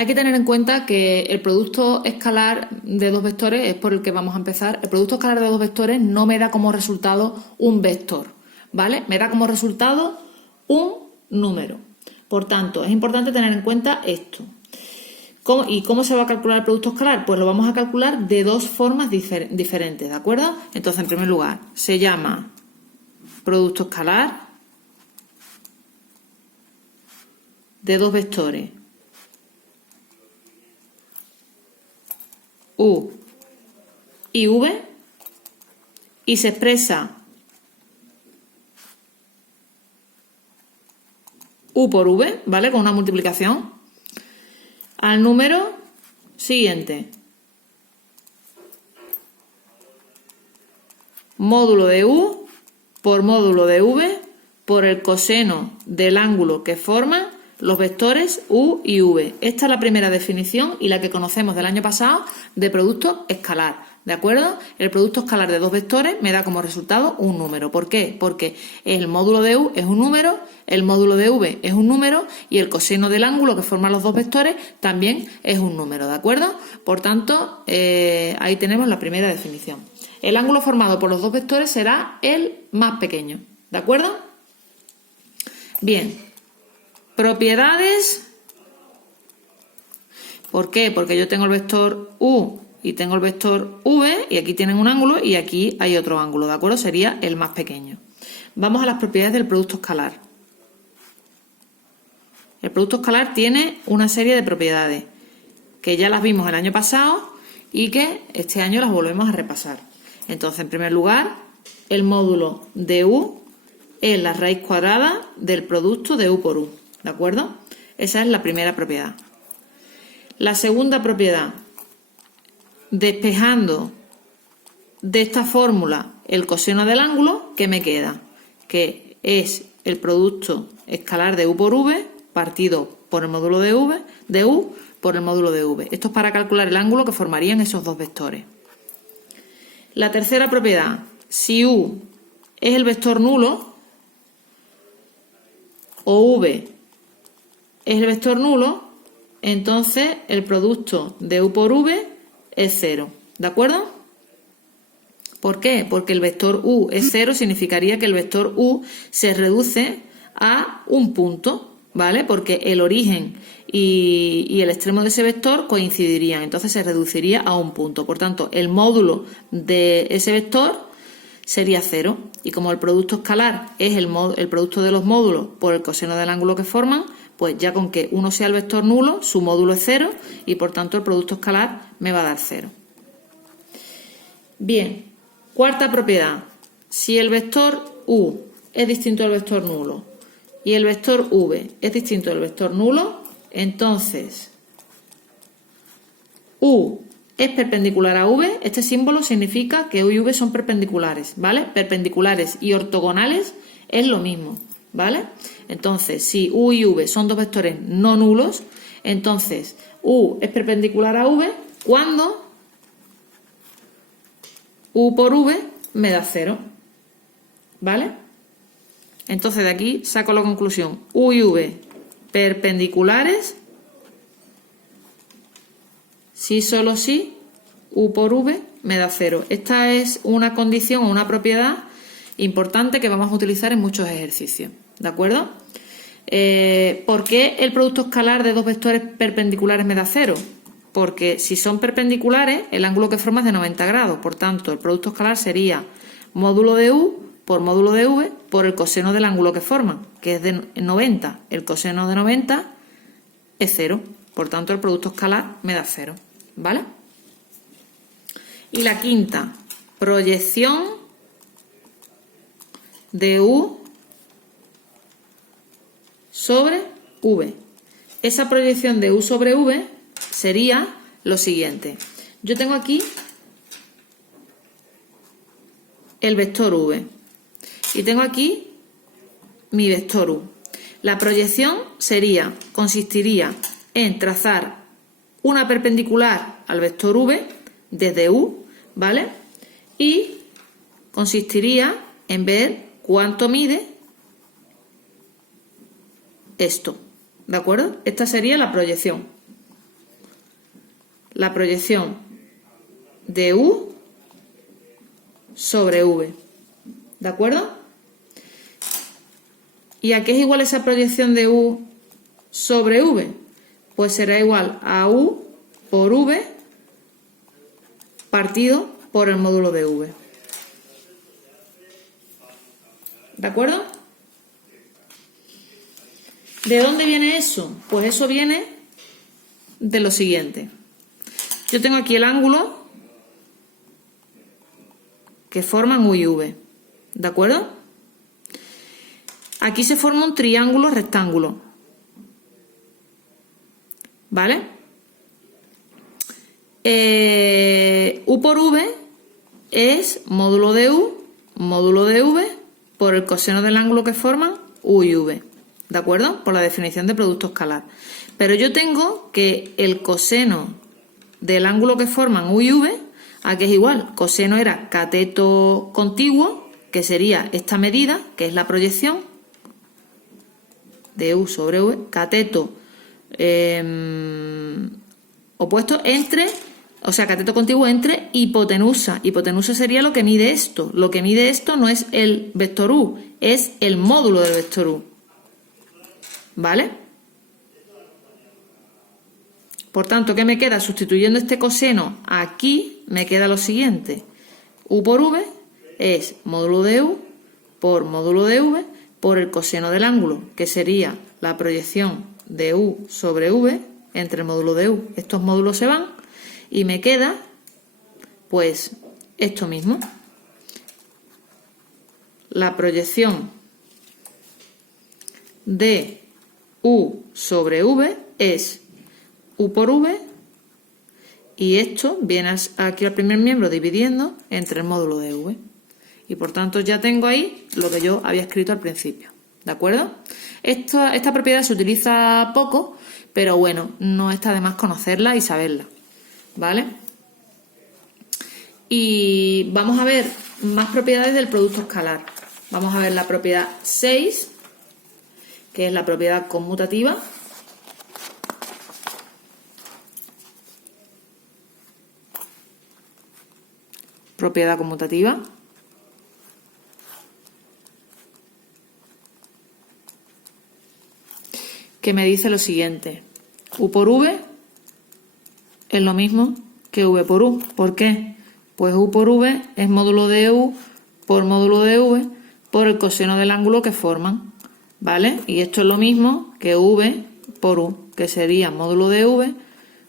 Hay que tener en cuenta que el producto escalar de dos vectores es por el que vamos a empezar. El producto escalar de dos vectores no me da como resultado un vector, ¿vale? Me da como resultado un número. Por tanto, es importante tener en cuenta esto. ¿Y cómo se va a calcular el producto escalar? Pues lo vamos a calcular de dos formas diferentes, ¿de acuerdo? Entonces, en primer lugar, se llama producto escalar de dos vectores U y V y se expresa U por V, ¿vale? Con una multiplicación al número siguiente. Módulo de U por módulo de V por el coseno del ángulo que forman los vectores U y V. Esta es la primera definición y la que conocemos del año pasado de producto escalar, ¿de acuerdo? El producto escalar de dos vectores me da como resultado un número. ¿Por qué? Porque el módulo de U es un número, el módulo de V es un número y el coseno del ángulo que forman los dos vectores también es un número, ¿de acuerdo? Por tanto, ahí tenemos la primera definición. El ángulo formado por los dos vectores será el más pequeño, ¿de acuerdo? Bien. Propiedades. ¿Por qué? Porque yo tengo el vector U y tengo el vector V y aquí tienen un ángulo y aquí hay otro ángulo, ¿de acuerdo? Sería el más pequeño. Vamos a las propiedades del producto escalar. El producto escalar tiene una serie de propiedades que ya las vimos el año pasado y que este año las volvemos a repasar. Entonces, en primer lugar, el módulo de U es la raíz cuadrada del producto de U por U. ¿De acuerdo? Esa es la primera propiedad. La segunda propiedad, despejando de esta fórmula el coseno del ángulo, ¿qué me queda? Que es el producto escalar de U por V partido por el módulo de U por el módulo de V. Esto es para calcular el ángulo que formarían esos dos vectores. La tercera propiedad, si U es el vector nulo o V es el vector nulo, entonces el producto de U por V es 0, ¿de acuerdo? ¿Por qué? Porque el vector U es 0, significaría que el vector U se reduce a un punto, ¿vale? Porque el origen y el extremo de ese vector coincidirían, entonces se reduciría a un punto. Por tanto, el módulo de ese vector sería 0. Y como el producto escalar es el producto de los módulos por el coseno del ángulo que forman, pues ya con que uno sea el vector nulo, su módulo es 0 y por tanto el producto escalar me va a dar 0. Bien, cuarta propiedad. Si el vector U es distinto del vector nulo y el vector V es distinto del vector nulo, entonces U es perpendicular a V. Este símbolo significa que U y V son perpendiculares, ¿vale? Perpendiculares y ortogonales es lo mismo, ¿vale? Entonces, si U y V son dos vectores no nulos, entonces U es perpendicular a V cuando U por V me da 0, ¿vale? Entonces de aquí saco la conclusión. U y V perpendiculares si solo si U por V me da 0. Esta es una condición o una propiedad importante que vamos a utilizar en muchos ejercicios, ¿de acuerdo? ¿Por qué el producto escalar de dos vectores perpendiculares me da 0? Porque si son perpendiculares, el ángulo que forma es de 90 grados. Por tanto, el producto escalar sería módulo de U por módulo de V por el coseno del ángulo que forman, que es de 90. El coseno de 90 es 0. Por tanto, el producto escalar me da 0. ¿Vale? Y la quinta, proyección de U sobre V. Esa proyección de U sobre V sería lo siguiente. Yo tengo aquí el vector V y tengo aquí mi vector U. La proyección consistiría en trazar una perpendicular al vector V desde U, ¿vale? Y consistiría en ver cuánto mide esto, ¿de acuerdo? Esta sería la proyección. la proyección de U sobre V. ¿De acuerdo? ¿Y a qué es igual esa proyección de U sobre V? Pues será igual a U por V partido por el módulo de V. ¿De acuerdo? ¿De dónde viene eso? Pues eso viene de lo siguiente. Yo tengo aquí el ángulo que forman U y V. ¿De acuerdo? Aquí se forma un triángulo rectángulo. ¿Vale? U por V es módulo de U, módulo de V, por el coseno del ángulo que forman U y V. ¿De acuerdo? Por la definición de producto escalar. Pero yo tengo que el coseno del ángulo que forman U y V, ¿a qué es igual? Coseno era cateto contiguo, que sería esta medida, que es la proyección de U sobre V, cateto opuesto entre, o sea, cateto contiguo entre hipotenusa. Hipotenusa sería lo que mide esto. Lo que mide esto no es el vector U, es el módulo del vector U. ¿Vale? Por tanto, ¿qué me queda? Sustituyendo este coseno aquí, me queda lo siguiente. U por V es módulo de U por módulo de V por el coseno del ángulo, que sería la proyección de U sobre V entre el módulo de U. Estos módulos se van y me queda, pues, esto mismo. La proyección de U sobre V es U por V y esto viene aquí al primer miembro dividiendo entre el módulo de V. Y por tanto ya tengo ahí lo que yo había escrito al principio. ¿De acuerdo? Esta propiedad se utiliza poco, pero bueno, no está de más conocerla y saberla. ¿Vale? Y vamos a ver más propiedades del producto escalar. Vamos a ver la propiedad 6, que es la propiedad conmutativa. Propiedad conmutativa. Que me dice lo siguiente. U por V es lo mismo que V por U. ¿Por qué? Pues U por V es módulo de U por módulo de V por el coseno del ángulo que forman. ¿Vale? Y esto es lo mismo que V por U, que sería módulo de V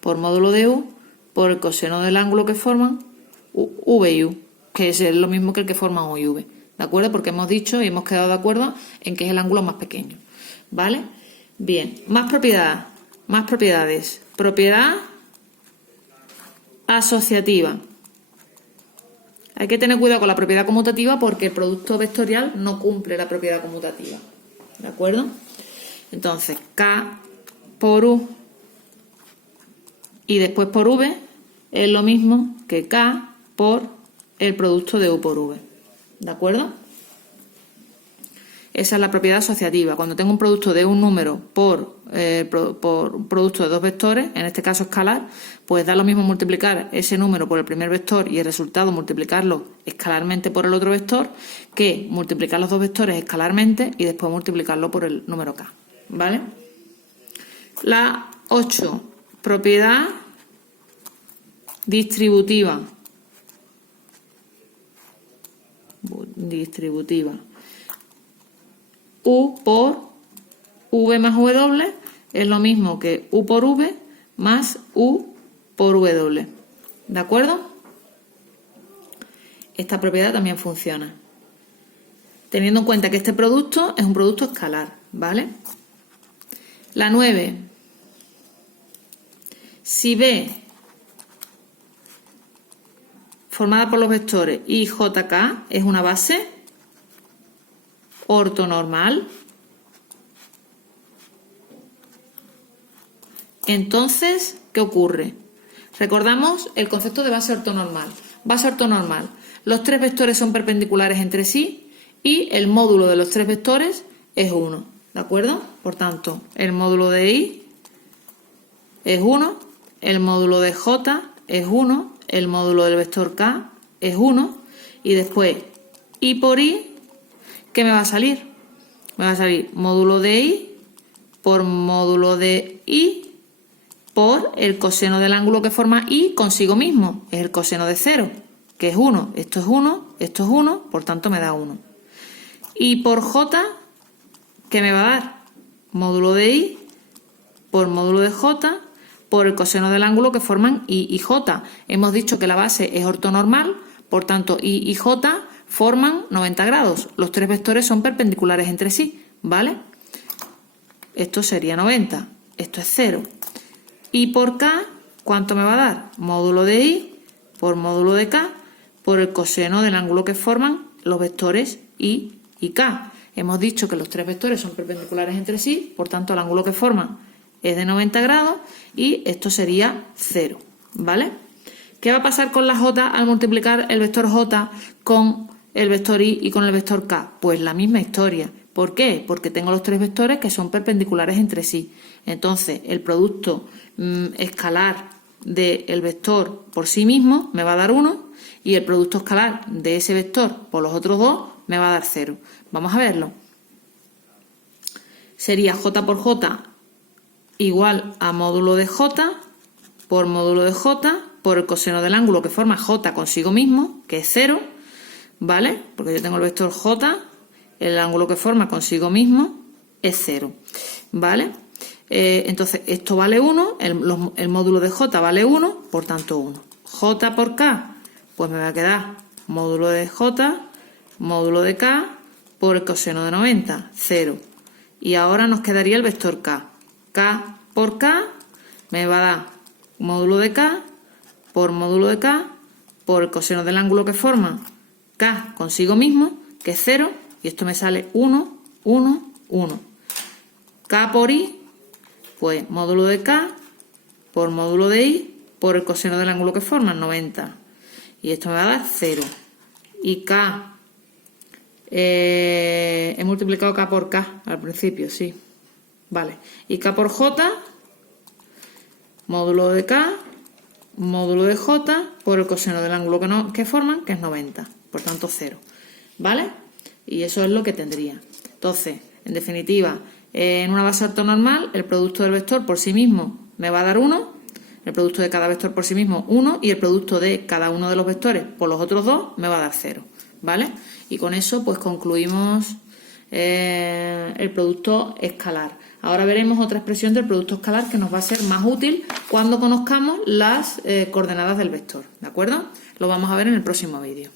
por módulo de U por el coseno del ángulo que forman V y U, que es lo mismo que el que forman U y V. ¿De acuerdo? Porque hemos dicho y hemos quedado de acuerdo en que es el ángulo más pequeño. ¿Vale? Bien, más propiedades. Propiedad asociativa. Hay que tener cuidado con la propiedad conmutativa porque el producto vectorial no cumple la propiedad conmutativa. ¿De acuerdo? Entonces, K por U y después por V es lo mismo que K por el producto de U por V. ¿De acuerdo? Esa es la propiedad asociativa. Cuando tengo un producto de un número por un producto de dos vectores, en este caso escalar, pues da lo mismo multiplicar ese número por el primer vector y el resultado multiplicarlo escalarmente por el otro vector que multiplicar los dos vectores escalarmente y después multiplicarlo por el número K. ¿Vale? La 8. Propiedad distributiva. U por V más W es lo mismo que U por V más U por W. ¿De acuerdo? Esta propiedad también funciona. Teniendo en cuenta que este producto es un producto escalar, ¿vale? La 9. Si B formada por los vectores I, J, K es una base ortonormal, entonces, ¿qué ocurre? Recordamos el concepto de base ortonormal. Base ortonormal, los tres vectores son perpendiculares entre sí y el módulo de los tres vectores es 1, ¿de acuerdo? Por tanto, el módulo de I es 1 el módulo de j es 1, el módulo del vector k es 1, y después i por i, ¿qué me va a salir? Me va a salir módulo de i por módulo de i por el coseno del ángulo que forma i consigo mismo, es el coseno de 0, que es 1. Esto es 1, esto es 1, por tanto me da 1. Y por j, ¿qué me va a dar? Módulo de i por módulo de j por el coseno del ángulo que forman i y j. Hemos dicho que la base es ortonormal, por tanto i y j forman 90 grados. Los tres vectores son perpendiculares entre sí, ¿vale? Esto sería 90, esto es 0. Y por k, ¿cuánto me va a dar? Módulo de i por módulo de k por el coseno del ángulo que forman los vectores i y k. Hemos dicho que los tres vectores son perpendiculares entre sí, por tanto el ángulo que forman es de 90 grados y esto sería 0, ¿vale? ¿Qué va a pasar con la j al multiplicar el vector j con el vector i y con el vector k? Pues la misma historia. ¿Por qué? Porque tengo los tres vectores que son perpendiculares entre sí. Entonces, el producto escalar del vector por sí mismo me va a dar 1 y el producto escalar de ese vector por los otros dos me va a dar 0. Vamos a verlo. Sería j por j igual a módulo de j por módulo de j por el coseno del ángulo que forma j consigo mismo, que es 0, ¿vale? Porque yo tengo el vector j, el ángulo que forma consigo mismo es 0, ¿vale? Entonces, esto vale 1, el módulo de j vale 1, por tanto 1. J por k, pues me va a quedar módulo de j, módulo de k, por el coseno de 90, 0. Y ahora nos quedaría el vector k. K por k me va a dar módulo de k, por módulo de k, por el coseno del ángulo que forma k consigo mismo, que es 0, y esto me sale 1, 1, 1. K por i, pues módulo de k por módulo de i por el coseno del ángulo que forman, 90. Y esto me va a dar 0. Y k, he multiplicado k por k al principio, sí. Vale. Y k por j, módulo de k, módulo de j por el coseno del ángulo que forman, que es 90. Por tanto, 0. ¿Vale? Y eso es lo que tendría. Entonces, en definitiva, en una base ortonormal, el producto del vector por sí mismo me va a dar 1, el producto de cada vector por sí mismo 1 y el producto de cada uno de los vectores por los otros dos me va a dar 0, ¿vale? Y con eso pues concluimos el producto escalar. Ahora veremos otra expresión del producto escalar que nos va a ser más útil cuando conozcamos las coordenadas del vector, ¿de acuerdo? Lo vamos a ver en el próximo vídeo.